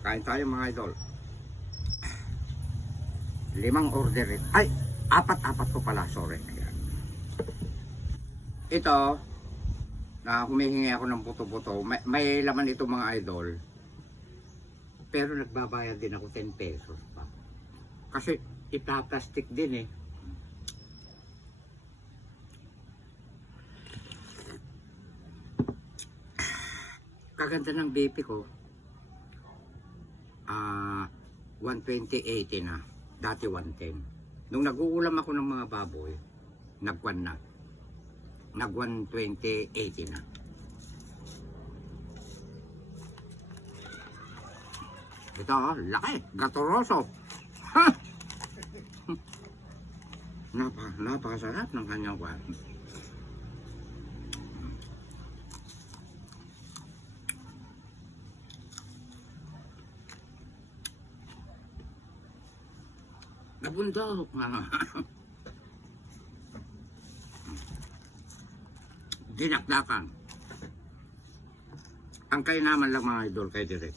Kain tayo mga idol. 5 order ito. Ay, 4 ko pala, sorry. Ayan. Ito, na humihingi ako ng buto-buto. May laman ito mga idol. Pero nagbabayad din ako 10 pesos pa. Kasi ipaplastic din eh. Kaganda ng BP ko. 120/80 na. Dati 110. Nung nag-uulam ako ng mga baboy, nag-1 na. Nag-120/80 na. Ito, laki. Gatoroso. Ha! Napakasarap ng kanyang kwan. Nabundok. Dinakdakan. Ang kainaman lang mga idol kay Direk.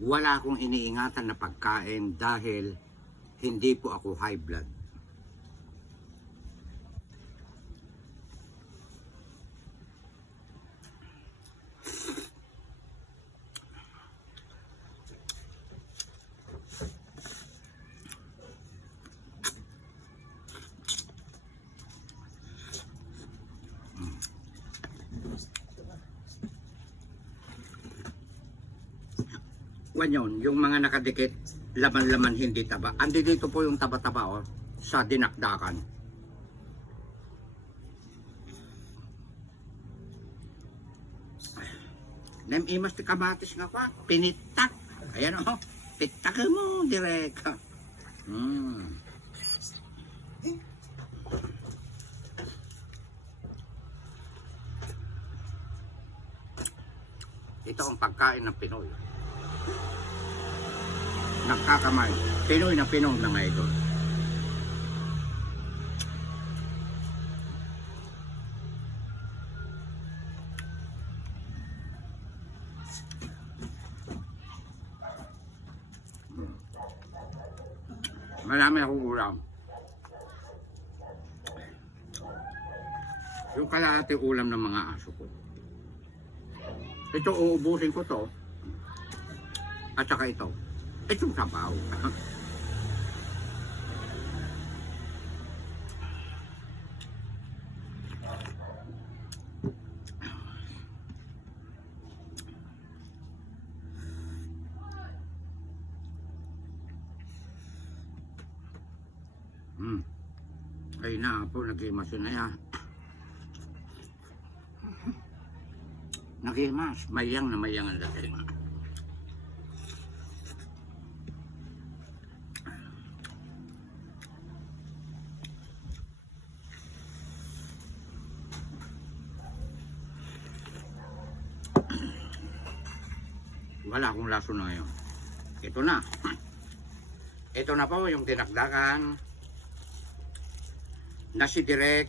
Wala akong iniingatan na pagkain dahil hindi po ako high blood. Yun, yung mga nakadikit, laman-laman hindi taba. Andi dito po yung taba-taba sa dinakdakan. Namimas ti kamatis nga pa, pinitak. Ayan pitak mo, Direk. Ito ang pagkain ng Pinoy. Nagkakamay. Pinoy na Pinoy na nga ito. Marami akong ulam. Yung kalahati ulam ng mga aso ko. Ito uubusin ko to. At saka ito. Itong sabaw. Ay na po, nagimas yun na yan. Nagimas. Mayang na mayang ang dating. Wala akong laso na ngayon. Ito na. Ito na po yung dinakdakan na si Direk.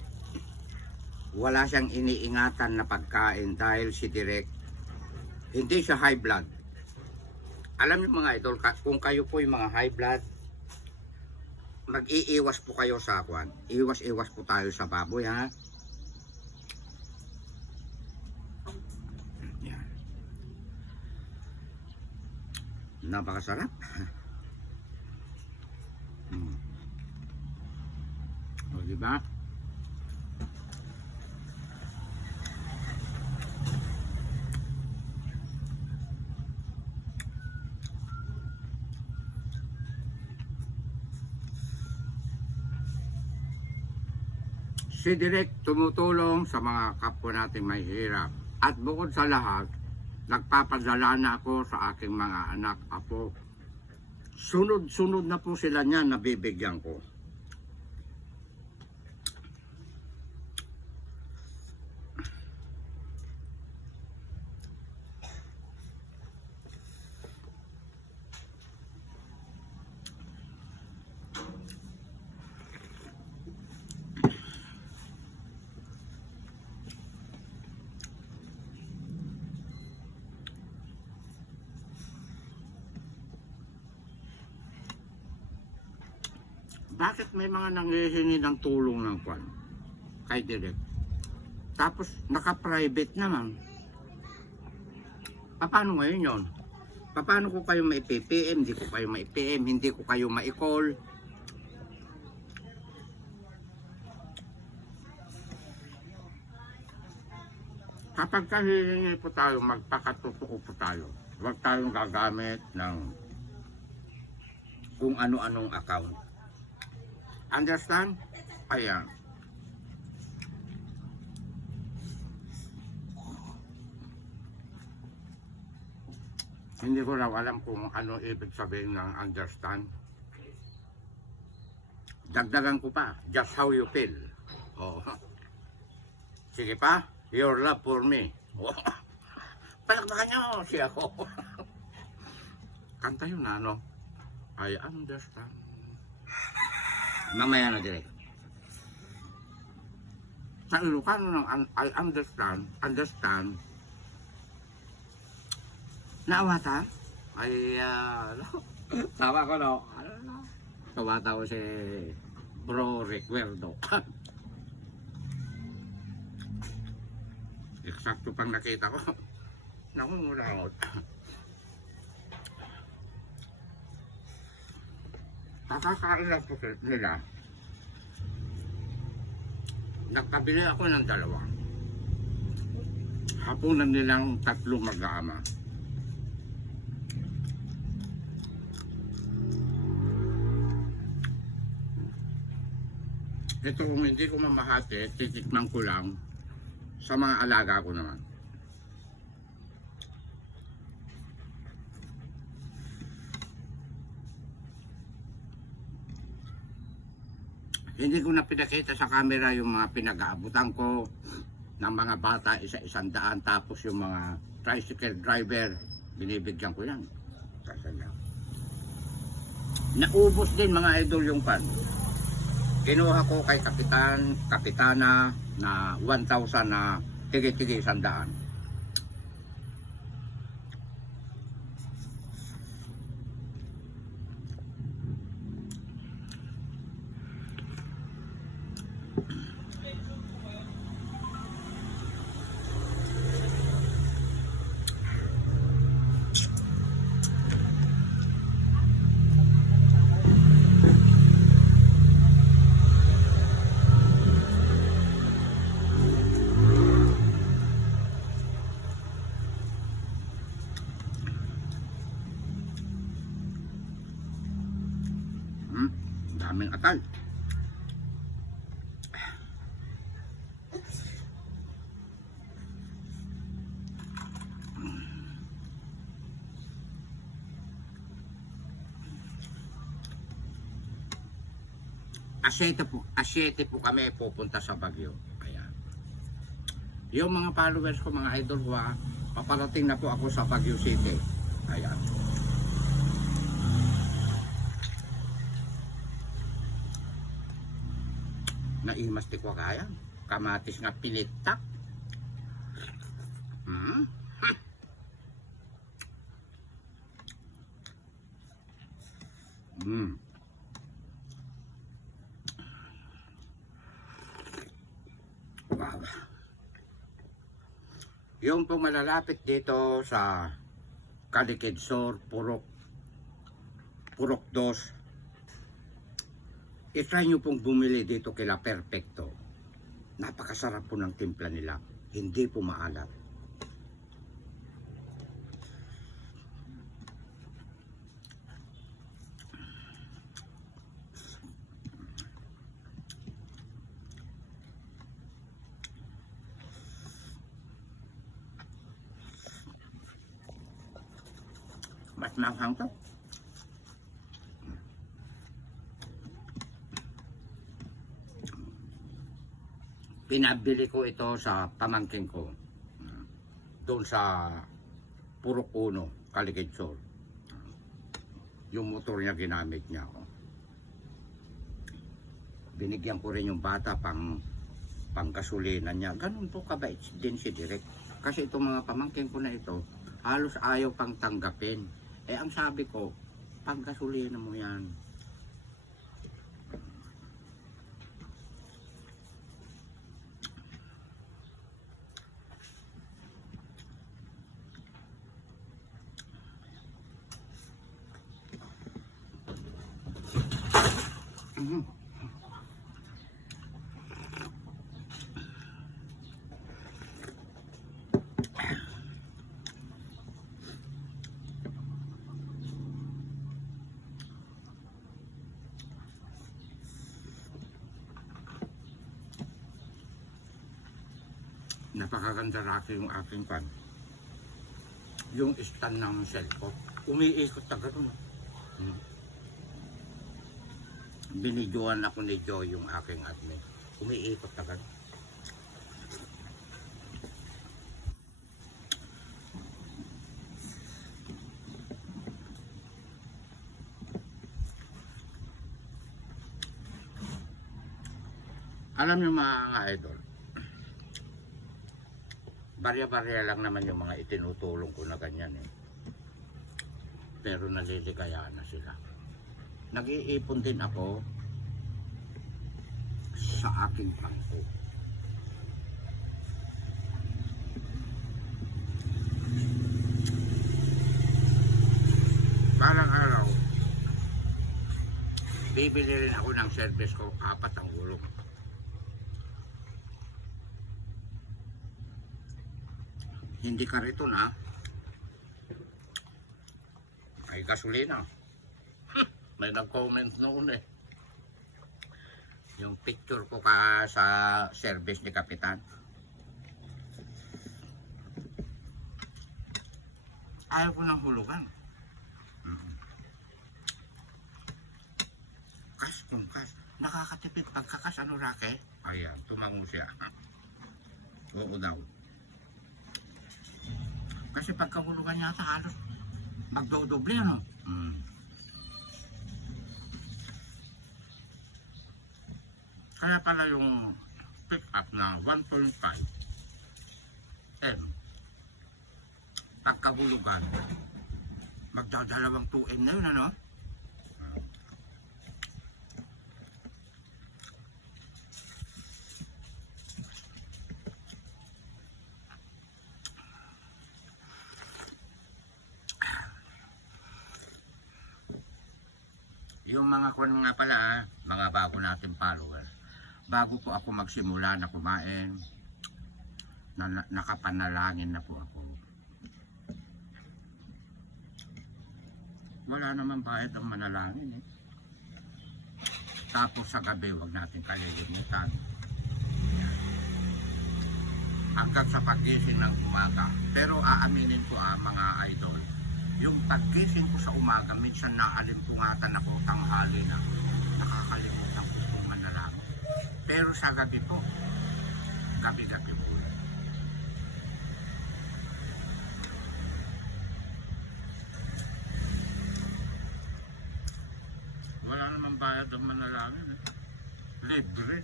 Wala siyang iniingatan na pagkain dahil si Direk hindi siya high blood. Alam niyo mga idol, kung kayo po yung mga high blood, mag-iiwas po kayo sa kwan. Iwas-iwas po tayo sa baboy, ha. Napakasarap. O, diba? Si Direk tumutulong sa mga kapwa nating may hirap. At bukod sa lahat, nagpapadala na ako sa aking mga anak, apo. Sunod-sunod na po sila niyan na bibigyan ko. bakit may mga nanghihingi ng tulong ng kwan kay Direk? Tapos naka-private naman. Paano ngayon yon? Paano ko kayo ma-PM? Hindi ko kayo ma-PM, hindi ko kayo ma-call. Kapag kahihingi po tayo, magpakatotoo po tayo. Huwag tayong gagamit ng kung ano-anong account. Understand? Ayan. Hindi ko raw alam kung ano ibig sabihin ng understand. Dagdagan ko pa, just how you feel. Oh. Sige pa, your love for me. Oh. Palakpakan niyo siya ako. Kanta yun na, no? I understand. Mamaya na direct. Sa Ilocano ng I understand. Naawatan? Ay, tawa ko, no? Tawata ko si Bro Recuerdo. Eksakto pang nakita ko. Nakungulangot. Kakakain lang po nila. Nagpabili ako ng dalawa. Hapunan nilang 3 mag-aama. Ito kung hindi ko mamahati, titikman ko lang sa mga alaga ko naman. Hindi ko na pinakita sa camera yung mga pinag-aabutan ko ng mga bata, 100 tapos yung mga tricycle driver, binibigyan ko yan. Naubos din mga idol yung pan. Kinuha ko kay kapitana na 1,000 na tigi-tigi 100. Daming atal. Asyete po kami pupunta sa Baguio. Kaya yung mga followers ko, mga idol ko, paparating na po ako sa Baguio City. Kaya naimas di ko kaya. Kamatis nga pilitak. Wow. Yung pong malalapit dito sa Caliquidsor, Purok 2, i-try nyo pong bumili dito kila Perfecto. Napakasarap po ng timpla nila. Hindi po maalat. Mas manghang to. Pinabili ko ito sa pamangkin ko doon sa Purok 1, Caliquidsor. Yung motor niya ginamit niya. Binigyan ko rin yung bata pang gasolina niya. Ganun po kabait din si Direk. Kasi itong mga pamangkin ko na ito, halos ayaw pang tanggapin. Eh ang sabi ko, pang gasolina mo yan. Mhm. Napakaganda raki yung aking pan. Yung stand ng cellphone. Umiikot agad no. Binidyoan ako ni Joy yung aking admin. Umiikot agad. Alam niyo mga idol, barya-barya lang naman yung mga itinutulong ko na ganyan eh. Pero naliligayaan na sila. Nag-iipon din ako sa aking pangko. Parang araw, bibili rin ako ng service ko, 4 ang gulong. Hindi ka rito na. Ay gasolina. May nag-comment noon eh. Yung picture ko ka sa service ni Kapitan. Ayaw ko ng hulugan. Kas kung kas. Nakakatipid pagkakas ano rake? Ayan, tumango siya. Oo daw. Kasi pagkahulugan yata halos magdodoble ano. Kaya pala yung pick up na 1.5 M pagkahulugan magdadalawang 2M na yun ano. Yung mga kwan nga pala, mga bago natin followers. Bago po ako magsimula na kumain, nakapanalangin na po ako. Wala naman bayad ang manalangin eh. Tapos sa gabi, wag natin kalilimutan. Hanggang sa paggising ng umaga. Pero aaminin ko mga idol, yung paggising ko sa umaga, minsan naalimpungatan ako tanghali na. Nakakalimutan ko kung manalangin. Pero sa gabi po, gabi-gabi po. Wala namang bayad ang manalangin eh. Libre.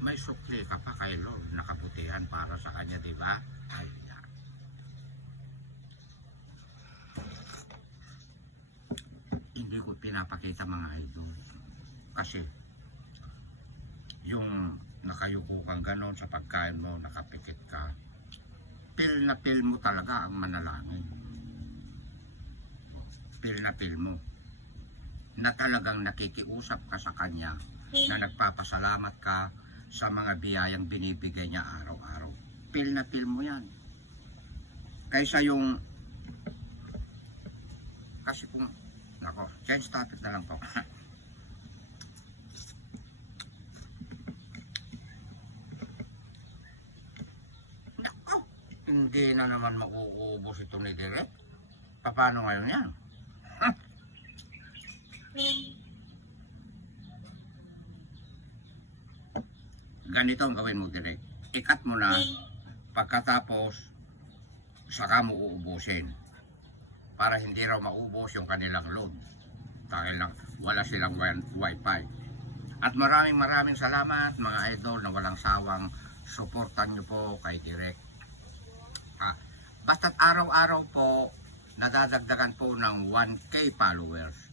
May sukli ka pa kay Lord, nakabutihan para sa kanya, di ba? Ayan. Hindi ko pinapakita mga idol. Kasi, yung nakayuko kang ganon sa pagkain mo, nakapikit ka, feel na feel mo talaga ang manalangin. Feel na feel mo. Na talagang nakikiusap ka sa kanya, na nagpapasalamat ka sa mga biyayang binibigay niya araw-araw. Feel na feel mo yan. Kaysa yung kasi kung nako, change topic na lang po. Nako, hindi na naman makuubos ito ni Direk. Paano ngayon yan? Ganito ang gawin mo, Direk. Ikat mo na, pagkatapos saka mo uubusin para hindi raw maubos yung kanilang load dahil lang wala silang wifi. At maraming salamat mga idol na walang sawang suportan nyo po kay Direk. Basta't araw-araw po nadadagdagan po ng 1K followers.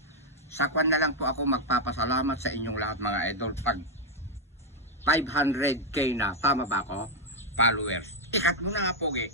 Sakwan na lang po ako magpapasalamat sa inyong lahat mga idol pag 500K na, tama ba ako? Followers. Ikat mo na nga, Pogi.